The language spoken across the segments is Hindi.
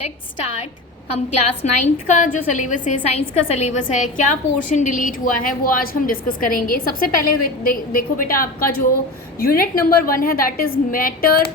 Let's start. हम क्लास 9th का जो सिलेबस है, साइंस का सिलेबस है, क्या पोर्शन डिलीट हुआ है वो आज हम डिस्कस करेंगे। सबसे पहले देखो बेटा, आपका जो यूनिट नंबर 1 है that is matter,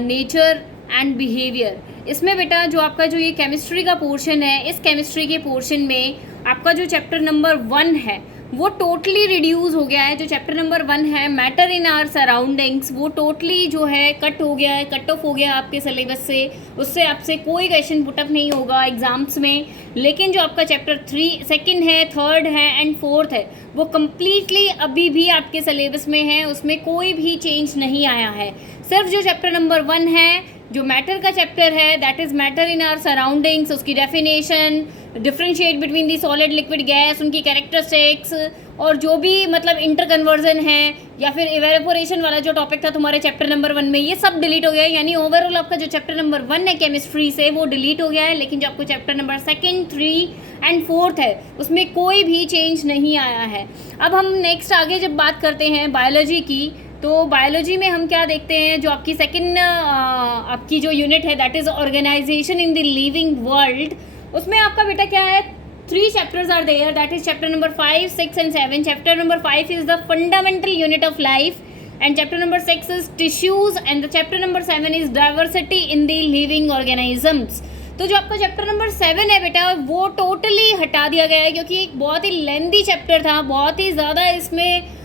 nature and behaviour. इसमें बेटा जो आपका जो ये केमिस्ट्री का पोर्शन है, इस केमिस्ट्री के पोर्शन में आपका जो चैप्टर नंबर 1 है वो टोटली रिड्यूस हो गया है। जो चैप्टर नंबर 1 है मैटर इन आवर सराउंडिंग्स, वो टोटली जो है कट हो गया है, कट ऑफ हो गया आपके सिलेबस से। उससे आपसे कोई क्वेश्चन पुटअप नहीं होगा एग्जाम्स में। लेकिन जो आपका चैप्टर 3 सेकंड है, थर्ड है एंड फोर्थ है वो कम्प्लीटली अभी भी आपके सिलेबस में है, उसमें कोई भी चेंज नहीं आया है। सिर्फ जो चैप्टर नंबर 1 है, जो मैटर का चैप्टर है that is matter in our surroundings, उसकी definition, differentiate between the solid liquid gas, उनकी कैरेक्टरिस्टिक्स, और जो भी मतलब इंटर कन्वर्जन है या फिर इवेपोरेशन वाला जो टॉपिक था तुम्हारे चैप्टर नंबर 1 में, ये सब डिलीट हो गया है। यानी ओवरऑल आपका जो चैप्टर नंबर 1 है केमिस्ट्री से वो डिलीट हो गया है। लेकिन जो आपको चैप्टर नंबर 2, 3 एंड 4 है उसमें कोई भी चेंज नहीं आया है। अब हम नेक्स्ट आगे जब बात करते हैं बायोलॉजी की, तो बायोलॉजी में हम क्या देखते हैं, जो आपकी सेकंड आपकी जो यूनिट है that is organisation in the living world, उसमें आपका बेटा क्या है, 3 chapters are there, that is chapter number 5, 6 and 7. Chapter number 5 is the fundamental unit of life and chapter number 6 is tissues and the chapter number 7 is diversity in the living organisms. तो जो आपका चैप्टर नंबर 7 है बेटा वो टोटली हटा दिया गया है, क्योंकि एक बहुत ही लेंथी चैप्टर था, बहुत ही ज़्यादा इसमें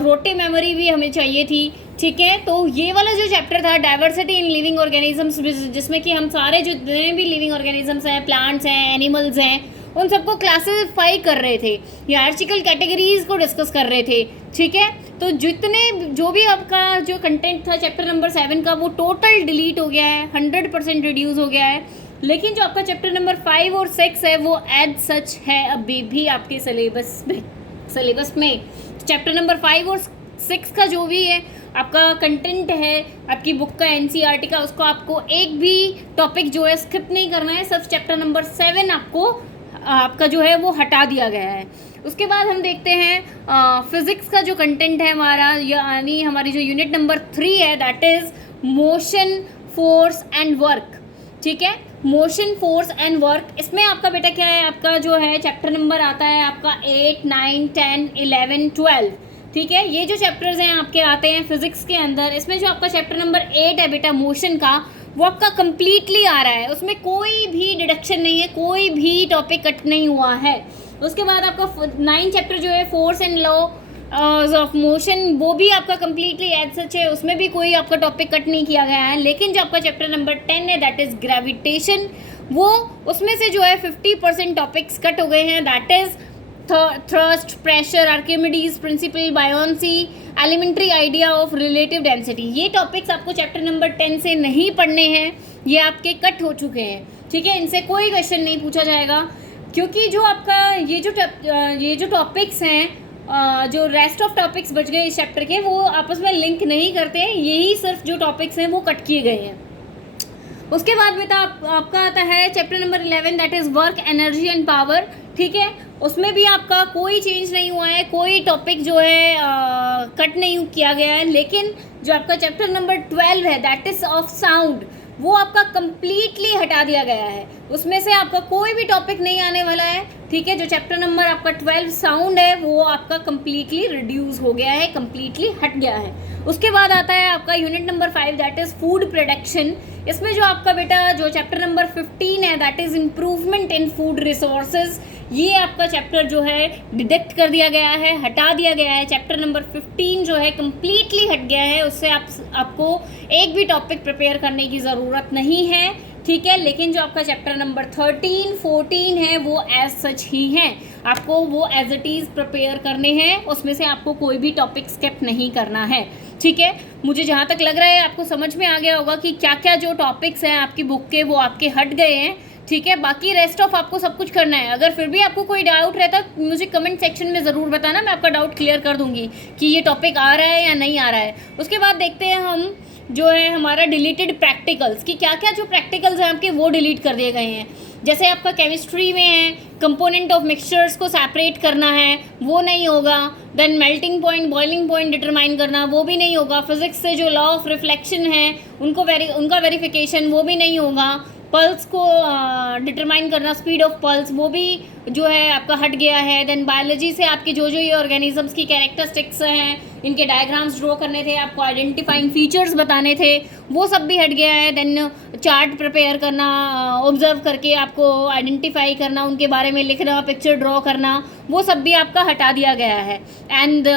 रोटे मेमोरी भी हमें चाहिए थी। ठीक है, तो ये वाला जो चैप्टर था डाइवर्सिटी इन लिविंग ऑर्गेनिजम्स, जिसमें कि हम सारे जो जितने भी लिविंग ऑर्गेनिजम्स हैं, प्लांट्स हैं, एनिमल्स हैं, उन सबको क्लासिफाई कर रहे थे, हायरार्चिकल कैटेगरीज को डिस्कस कर रहे थे। ठीक है, तो जो भी आपका जो कंटेंट था चैप्टर नंबर 7 का वो टोटल डिलीट हो गया है, 100% रिड्यूस हो गया है। लेकिन जो आपका चैप्टर नंबर 5 और 6 है वो एज सच है अभी भी आपके सिलेबस में। चैप्टर नंबर 5 और 6 का जो भी है आपका कंटेंट है आपकी बुक का, एनसीईआरटी का, उसको आपको एक भी टॉपिक जो है स्किप नहीं करना है। सिर्फ चैप्टर नंबर 7 आपका जो है वो हटा दिया गया है। उसके बाद हम देखते हैं फिज़िक्स का जो कंटेंट है हमारा, यानी हमारी जो यूनिट नंबर 3 है that is motion, force and work. ठीक है, मोशन, फोर्स एंड वर्क, इसमें आपका बेटा क्या है, आपका जो है चैप्टर नंबर आता है आपका 8, 9, 10, 11, 12। ठीक है, ये जो चैप्टर्स हैं आपके आते हैं फिजिक्स के अंदर। इसमें जो आपका चैप्टर नंबर 8 है बेटा मोशन का, वो आपका कम्प्लीटली आ रहा है, उसमें कोई भी डिडक्शन नहीं है, कोई भी टॉपिक कट नहीं हुआ है। उसके बाद आपका 9 चैप्टर जो है force and law of motion, वो भी आपका कम्प्लीटली एज सच है, उसमें भी कोई आपका टॉपिक कट नहीं किया गया है। लेकिन जो आपका चैप्टर नंबर 10 है दैट इज़ ग्रेविटेशन, वो उसमें से जो है 50% टॉपिक्स कट हो गए हैं, that is thrust, pressure, Archimedes principle, buoyancy, elementary idea of relative density. ये टॉपिक्स आपको चैप्टर नंबर 10 से नहीं पढ़ने हैं, ये आपके कट हो चुके हैं। ठीक है, इनसे कोई क्वेश्चन नहीं पूछा जाएगा, क्योंकि जो आपका ये जो टॉपिक्स हैं, जो रेस्ट ऑफ टॉपिक्स बच गए इस चैप्टर के, वो आपस में लिंक नहीं करते हैं, यही सिर्फ जो टॉपिक्स हैं वो कट किए गए हैं। उसके बाद बेटा आपका आता है chapter number 11 that is work, energy and power. ठीक है, उसमें भी आपका कोई चेंज नहीं हुआ है, कोई टॉपिक जो है कट नहीं किया गया है। लेकिन जो आपका चैप्टर नंबर 12 है दैट इज़ ऑफ साउंड, वो आपका कम्प्लीटली हटा दिया गया है, उसमें से आपका कोई भी टॉपिक नहीं आने वाला है। ठीक है, जो चैप्टर नंबर आपका 12 साउंड है वो आपका कम्प्लीटली रिड्यूस हो गया है, कम्प्लीटली हट गया है। उसके बाद आता है आपका unit number 5 that is food production. इसमें जो आपका बेटा जो चैप्टर नंबर 15 है that is improvement in food resources, ये आपका चैप्टर जो है डिडक्ट कर दिया गया है, हटा दिया गया है। चैप्टर नंबर 15 जो है कम्प्लीटली हट गया है, उससे आपको एक भी टॉपिक प्रिपेयर करने की ज़रूरत नहीं है। ठीक है, लेकिन जो आपका चैप्टर नंबर 13, 14 है वो एज सच ही हैं, आपको वो एज इट इज़ प्रिपेयर करने हैं, उसमें से आपको कोई भी टॉपिक स्किप नहीं करना है। ठीक है, मुझे जहाँ तक लग रहा है आपको समझ में आ गया होगा कि क्या क्या जो टॉपिक्स हैं आपकी बुक के वो आपके हट गए हैं। ठीक है, बाकी रेस्ट ऑफ आपको सब कुछ करना है। अगर फिर भी आपको कोई डाउट रहता है मुझे कमेंट सेक्शन में ज़रूर बताना, मैं आपका डाउट क्लियर कर दूंगी कि ये टॉपिक आ रहा है या नहीं आ रहा है। उसके बाद देखते हैं हम जो है हमारा डिलीटेड प्रैक्टिकल्स की, क्या क्या जो प्रैक्टिकल्स हैं आपके वो डिलीट कर दिए गए हैं। जैसे आपका केमिस्ट्री में है कंपोनेंट ऑफ मिक्सचर्स को सेपरेट करना है, वो नहीं होगा। Then melting point, boiling point determine करना, वो भी नहीं होगा। फिजिक्स से जो लॉ ऑफ रिफ्लेक्शन है उनका वेरिफिकेशन, वो भी नहीं होगा। पल्स को डिटरमाइन करना, स्पीड ऑफ पल्स, वो भी जो है आपका हट गया है। देन बायोलॉजी से आपके जो ये ऑर्गेनिजम्स की कैरेक्टरिस्टिक्स हैं, इनके डायग्राम्स ड्रॉ करने थे, आपको आइडेंटिफाइंग फीचर्स बताने थे, वो सब भी हट गया है। देन चार्ट प्रिपेयर करना, ऑब्जर्व करके आपको आइडेंटिफाई करना, उनके बारे में लिखना, पिक्चर ड्रॉ करना, वो सब भी आपका हटा दिया गया है। एंड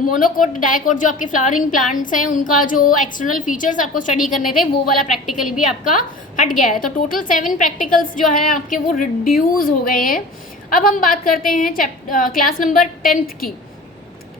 मोनोकोट डाइकोट जो आपके फ्लावरिंग प्लांट्स हैं, उनका जो एक्सटर्नल फीचर्स आपको स्टडी करने थे, वो वाला प्रैक्टिकल भी आपका हट गया है। तो टोटल 7 प्रैक्टिकल्स जो है आपके वो रिड्यूस हो गए हैं। अब हम बात करते हैं क्लास नंबर 10th की।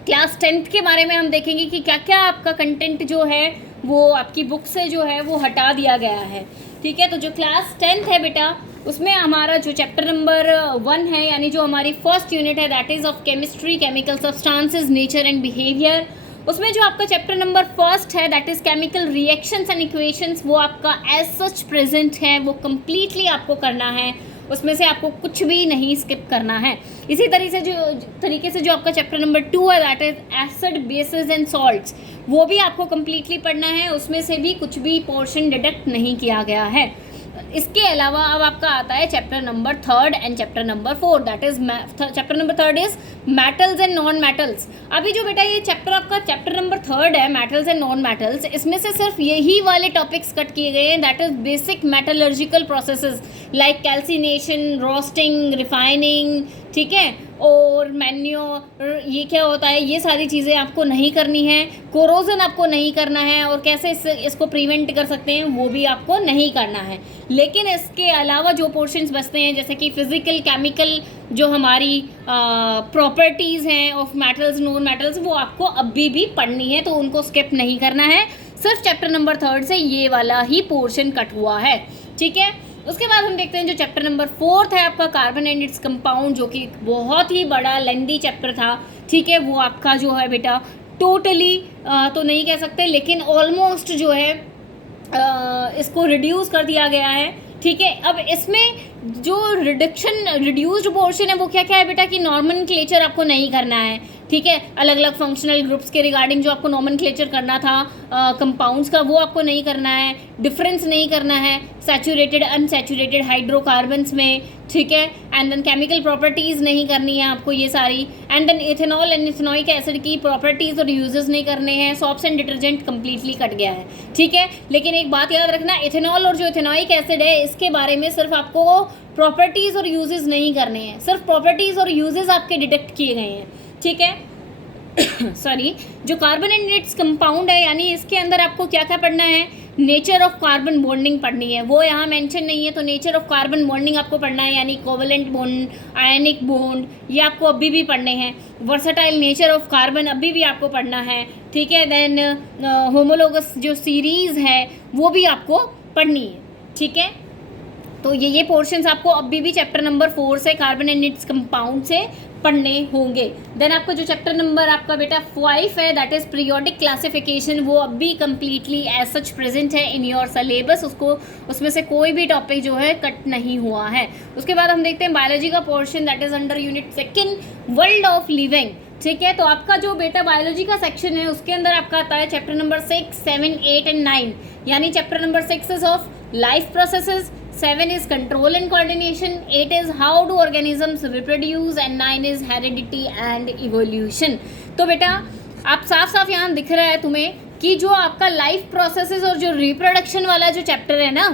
क्लास 10th के बारे में हम देखेंगे कि क्या क्या आपका कंटेंट जो है वो आपकी बुक से जो है वो हटा दिया गया है। ठीक है, तो जो क्लास 10th है बेटा, उसमें हमारा जो चैप्टर नंबर 1 है, यानी जो हमारी फर्स्ट यूनिट है, that is of chemistry, chemical substances, nature and behaviour. उसमें जो आपका चैप्टर नंबर 1 है, that is chemical reactions and equations, वो आपका एज सच प्रेजेंट है, वो कम्प्लीटली आपको करना है, उसमें से आपको कुछ भी नहीं स्किप करना है। इसी तरीके से जो आपका चैप्टर नंबर 2 है, that is acid, basis and salts, वो भी आपको कम्प्लीटली पढ़ना है, उसमें से भी कुछ भी पोर्शन डिडक्ट नहीं किया गया है। इसके अलावा अब आपका आता है chapter number 3 and chapter number 4, that is chapter number 3 is metals and non metals. अभी जो बेटा ये चैप्टर आपका चैप्टर नंबर 3 है, मेटल्स एंड नॉन मेटल्स, इसमें से सिर्फ यही वाले टॉपिक्स कट किए गए हैं, that is basic metallurgical processes like calcination, roasting, refining, ठीक है, और मैन्योर, ये क्या होता है, ये सारी चीज़ें आपको नहीं करनी है। कोरोजन आपको नहीं करना है, और कैसे इसको प्रिवेंट कर सकते हैं वो भी आपको नहीं करना है। लेकिन इसके अलावा जो पोर्शंस बचते हैं, जैसे कि फिजिकल, केमिकल, जो हमारी प्रॉपर्टीज़ हैं ऑफ मेटल्स, नॉन मेटल्स, वो आपको अभी भी पढ़नी है, तो उनको स्किप नहीं करना है। सिर्फ चैप्टर नंबर 3 से ये वाला ही पोर्शन कट हुआ है। ठीक है, उसके बाद हम देखते हैं जो चैप्टर नंबर 4 है आपका कार्बन एंड इट्स कंपाउंड, जो कि बहुत ही बड़ा लेंदी चैप्टर था। ठीक है, वो आपका जो है बेटा टोटली तो नहीं कह सकते, लेकिन ऑलमोस्ट जो है इसको रिड्यूस कर दिया गया है। ठीक है, अब इसमें जो रिड्यूस्ड पोर्शन है वो क्या क्या है बेटा, कि नॉमेनक्लेचर आपको नहीं करना है। ठीक है, अलग अलग फंक्शनल ग्रुप्स के रिगार्डिंग जो आपको नॉमेनक्लेचर करना था कंपाउंड्स का, वो आपको नहीं करना है। डिफरेंस नहीं करना है सैचुरेटेड अनसैचुरेटेड हाइड्रोकार्बन्स में। ठीक है, एंड देन केमिकल प्रॉपर्टीज़ नहीं करनी है आपको ये सारी, and then ethanol and ethanoic acid की प्रॉपर्टीज़ और यूजेस नहीं करने हैं। Soaps and detergent completely cut गया है। ठीक है, लेकिन एक बात याद रखना, इथेनॉल और जो इथेनॉइक एसिड है, इसके बारे में सिर्फ आपको प्रॉपर्टीज़ और यूजेस नहीं करने हैं, सिर्फ प्रॉपर्टीज़ और यूजेस आपके डिटेक्ट किए गए हैं। ठीक है सॉरी, जो कार्बन एंड इट्स कंपाउंड है, यानी इसके अंदर आपको क्या क्या पढ़ना है, नेचर ऑफ कार्बन बॉन्डिंग पढ़नी है, वो यहाँ मेंशन नहीं है, तो नेचर ऑफ कार्बन बॉन्डिंग आपको पढ़ना है, यानी कोवेलेंट बॉन्ड, आयनिक बॉन्ड, ये आपको अभी भी पढ़ने हैं। वर्सेटाइल नेचर ऑफ कार्बन अभी भी आपको पढ़ना है। ठीक है, देन होमोलोगस जो सीरीज़ है वो भी आपको पढ़नी है। ठीक है, तो ये पोर्शंस आपको अभी भी चैप्टर नंबर 4 से कार्बन एंड इट्स कंपाउंड से पढ़ने होंगे। देन आपका जो चैप्टर नंबर आपका बेटा 5 है, दैट इज़ पीरियोडिक क्लासिफिकेशन, वो अभी कम्प्लीटली एज सच प्रेजेंट है इन योर सिलेबस, उसमें से कोई भी टॉपिक जो है कट नहीं हुआ है। उसके बाद हम देखते हैं बायोलॉजी का portion, that is under unit 2 world of living. ठीक है, तो आपका जो बेटा बायोलॉजी का सेक्शन है, उसके अंदर आपका आता है चैप्टर नंबर 6, 7, 8 एंड 9, यानी chapter number 6 is of life processes, 7 is control and coordination, 8 is how do organisms reproduce and 9 is heredity and evolution। तो बेटा आप साफ यहाँ दिख रहा है तुम्हें कि जो आपका लाइफ प्रोसेसेस और जो रिप्रोडक्शन वाला जो चैप्टर है ना,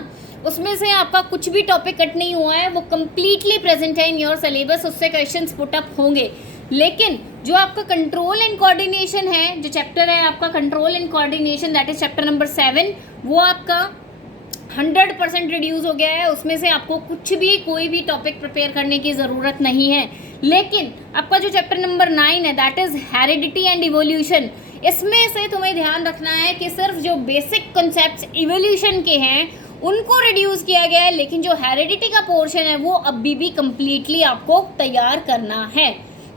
उसमें से आपका कुछ भी टॉपिक कट नहीं हुआ है, वो कम्प्लीटली प्रेजेंट है इन योर सिलेबस, उससे क्वेश्चंस पुट अप होंगे। लेकिन जो आपका कंट्रोल एंड कोऑर्डिनेशन है, जो चैप्टर है आपका control and coordination, that is chapter number 7, वो आपका 100% रिड्यूस हो गया है। उसमें से आपको कुछ भी कोई भी टॉपिक प्रिपेयर करने की ज़रूरत नहीं है। लेकिन आपका जो चैप्टर नंबर 9 है, that is heredity and evolution, इसमें से तुम्हें ध्यान रखना है कि सिर्फ जो बेसिक कॉन्सेप्ट्स इवोल्यूशन के हैं उनको रिड्यूस किया गया है, लेकिन जो हेरिडिटी का पोर्शन है वो अभी भी कम्प्लीटली आपको तैयार करना है।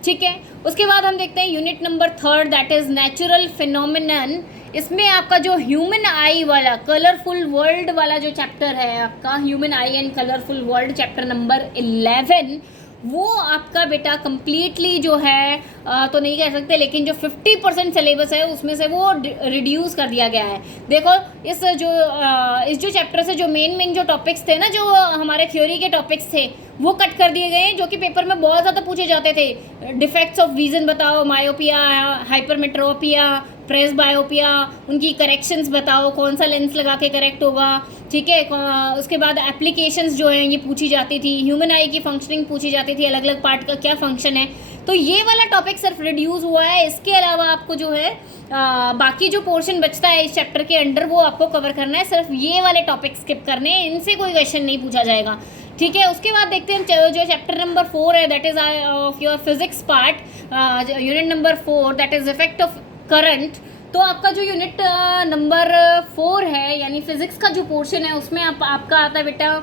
ठीक है, उसके बाद हम देखते हैं unit number 3, that is natural phenomenon. इसमें आपका जो ह्यूमन आई वाला कलरफुल वर्ल्ड वाला जो चैप्टर है आपका, human I and colourful world, chapter number 11, वो आपका बेटा कम्प्लीटली जो है तो नहीं कह सकते, लेकिन जो 50% सिलेबस है उसमें से वो रिड्यूस कर दिया गया है। देखो इस जो चैप्टर से जो मेन जो टॉपिक्स थे ना, जो हमारे थ्योरी के टॉपिक्स थे, वो कट कर दिए गए हैं, जो कि पेपर में बहुत ज़्यादा पूछे जाते थे। डिफेक्ट्स ऑफ विजन बताओ, मायोपिया, हाइपरमेट्रोपिया, प्रेस बायोपिया, उनकी करेक्शंस बताओ, कौन सा लेंस लगा के करेक्ट होगा, ठीक है। उसके बाद एप्लीकेशंस जो हैं ये पूछी जाती थी, ह्यूमन आई की फंक्शनिंग पूछी जाती थी, अलग अलग पार्ट का क्या फंक्शन है। तो ये वाला टॉपिक सिर्फ रिड्यूस हुआ है। इसके अलावा आपको जो है बाकी जो पोर्शन बचता है इस चैप्टर के अंडर वो आपको कवर करना है। सिर्फ ये वाले टॉपिक स्किप करने हैं, इनसे कोई क्वेश्चन नहीं पूछा जाएगा, ठीक है। उसके बाद देखते हैं जो चैप्टर नंबर 4 है, that is of your physics part, unit number 4, that is effect of current. तो आपका जो यूनिट नंबर 4 है, यानी फिजिक्स का जो पोर्शन है, उसमें आपका आता है बेटा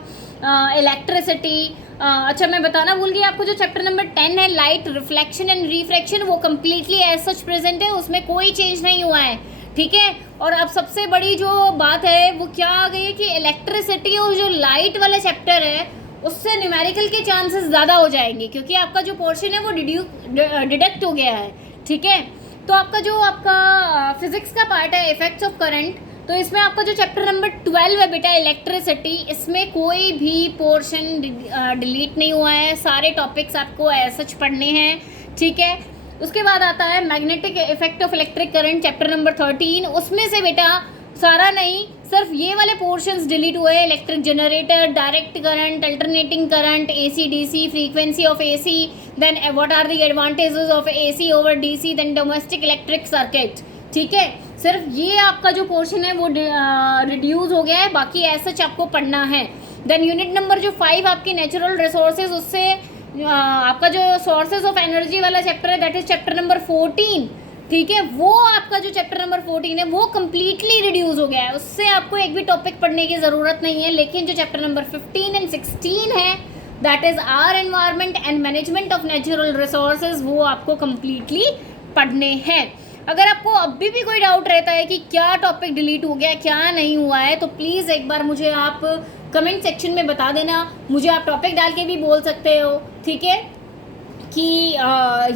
इलेक्ट्रिसिटी। अच्छा, मैं बताना भूल गई आपको, जो चैप्टर नंबर 10 है, लाइट रिफ्लेक्शन एंड रिफ्रैक्शन, वो कम्प्लीटली एज सच प्रेजेंट है, उसमें कोई चेंज नहीं हुआ है, ठीक है। और अब सबसे बड़ी जो बात है वो क्या आ गई है कि इलेक्ट्रिसिटी और जो लाइट वाला चैप्टर है उससे न्यूमेरिकल के चांसेस ज़्यादा हो जाएंगे, क्योंकि आपका जो पोर्शन है वो डिडक्ट हो गया है, ठीक है। तो आपका फिजिक्स का पार्ट है इफेक्ट्स ऑफ करंट, तो इसमें आपका जो चैप्टर नंबर 12 है बेटा इलेक्ट्रिसिटी, इसमें कोई भी पोर्शन डिलीट नहीं हुआ है, सारे टॉपिक्स आपको एज सच पढ़ने हैं, ठीक है। उसके बाद आता है magnetic effect of electric current, chapter number 13, उसमें से बेटा सारा नहीं, सिर्फ ये वाले पोर्शंस डिलीट हुए हैं, electric generator, direct current, alternating current, AC DC, frequency of AC, then what are the advantages of AC over DC, then domestic electric circuit, ठीक है। सिर्फ ये आपका जो पोर्शन है वो रिड्यूस हो गया है, बाकी ऐसा आपको पढ़ना है। देन यूनिट नंबर जो 5 आपकी नेचुरल रिसोर्सेज, उससे आपका जो सोर्सेज ऑफ एनर्जी वाला चैप्टर है, दैट इज चैप्टर नंबर 14, ठीक है। वो आपका जो चैप्टर नंबर 14 है वो कम्प्लीटली रिड्यूस हो गया है, उससे आपको एक भी टॉपिक पढ़ने की ज़रूरत नहीं है। लेकिन जो चैप्टर नंबर 15 एंड 16 है, that is our environment and management of natural resources, वो आपको कम्प्लीटली पढ़ने हैं। अगर आपको अभी भी कोई डाउट रहता है कि क्या टॉपिक डिलीट हो गया, क्या नहीं हुआ है, तो प्लीज़ एक बार मुझे आप कमेंट सेक्शन में बता देना। मुझे आप टॉपिक डाल के भी बोल सकते हो, ठीक है, कि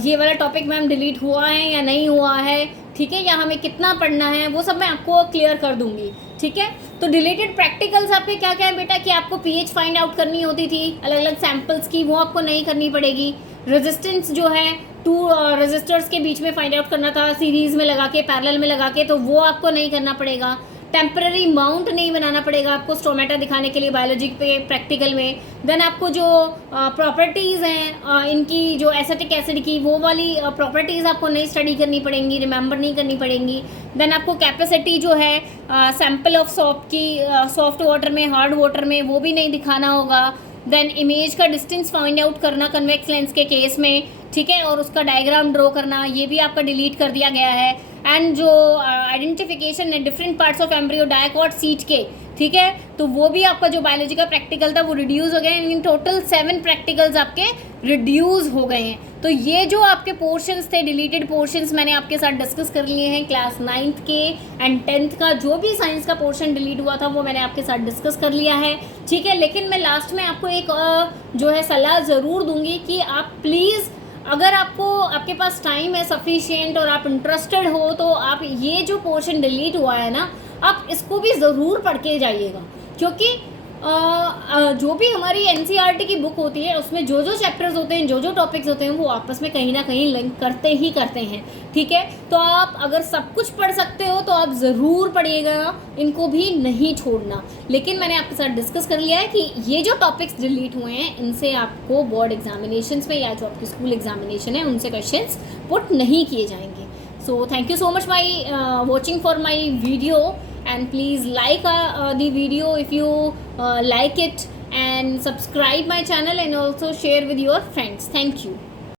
ये वाला टॉपिक मैम डिलीट हुआ है या नहीं हुआ है, ठीक है, या हमें कितना पढ़ना है, वो सब मैं आपको क्लियर कर दूंगी, ठीक है। तो डिलीटेड प्रैक्टिकल्स आपके क्या क्या है बेटा, कि आपको pH फाइंड आउट करनी होती थी अलग अलग सैम्पल्स की, वो आपको नहीं करनी पड़ेगी। रेजिस्टेंस जो है 2 रेजिस्टर्स के बीच में फाइंड आउट करना था, सीरीज़ में लगा के, पैरेलल में लगा के, तो वो आपको नहीं करना पड़ेगा। टेम्पररी माउंट नहीं बनाना पड़ेगा आपको स्टोमेटा दिखाने के लिए बायोलॉजी पे प्रैक्टिकल में। देन आपको जो प्रॉपर्टीज़ हैं इनकी, जो एसिटिक एसिड की, वो वाली प्रॉपर्टीज़ आपको नहीं स्टडी करनी पड़ेंगी, रिमेंबर नहीं करनी पड़ेंगी। देन आपको कैपेसिटी जो है सैम्पल ऑफ सॉप की, सॉफ्ट वाटर में, हार्ड वाटर में, वो भी नहीं दिखाना होगा। देन इमेज का डिस्टेंस फाइंड आउट करना कन्वेक्स लेंस के केस में, ठीक है, और उसका डायग्राम ड्रॉ करना, ये भी आपका डिलीट कर दिया गया है। एंड जो आइडेंटिफिकेशन है different parts of embryo dicot seat के, ठीक है, तो वो भी आपका जो बायोलॉजी का प्रैक्टिकल था वो रिड्यूस हो गए। इन टोटल 7 प्रैक्टिकल्स आपके रिड्यूस हो गए हैं। तो ये जो आपके पोर्शंस थे, डिलीटेड पोर्शंस, मैंने आपके साथ डिस्कस कर लिए हैं। क्लास 9th के एंड 10th का जो भी साइंस का पोर्शन डिलीट हुआ था वो मैंने आपके साथ डिस्कस कर लिया है, ठीक है। लेकिन मैं लास्ट में आपको एक जो है सलाह ज़रूर दूंगी कि आप प्लीज़, अगर आपके पास टाइम है सफिशिएंट और आप इंटरेस्टेड हो, तो आप ये जो पोर्शन डिलीट हुआ है ना, आप इसको भी ज़रूर पढ़ के जाइएगा, क्योंकि जो भी हमारी NCERT की बुक होती है उसमें जो जो चैप्टर्स होते हैं, जो जो टॉपिक्स होते हैं, वो आपस में कहीं ना कहीं लिंक करते ही करते हैं, ठीक है। तो आप अगर सब कुछ पढ़ सकते हो तो आप ज़रूर पढ़िएगा, इनको भी नहीं छोड़ना। लेकिन मैंने आपके साथ डिस्कस कर लिया है कि ये जो टॉपिक्स डिलीट हुए हैं इनसे आपको बोर्ड एग्जामिनेशंस में या जो आपकी स्कूल एग्जामिनेशन है उनसे क्वेश्चंस पुट नहीं किए जाएंगे। So thank you so much watching for my video, and please like the video if you like it, and subscribe my channel and also share with your friends. Thank you.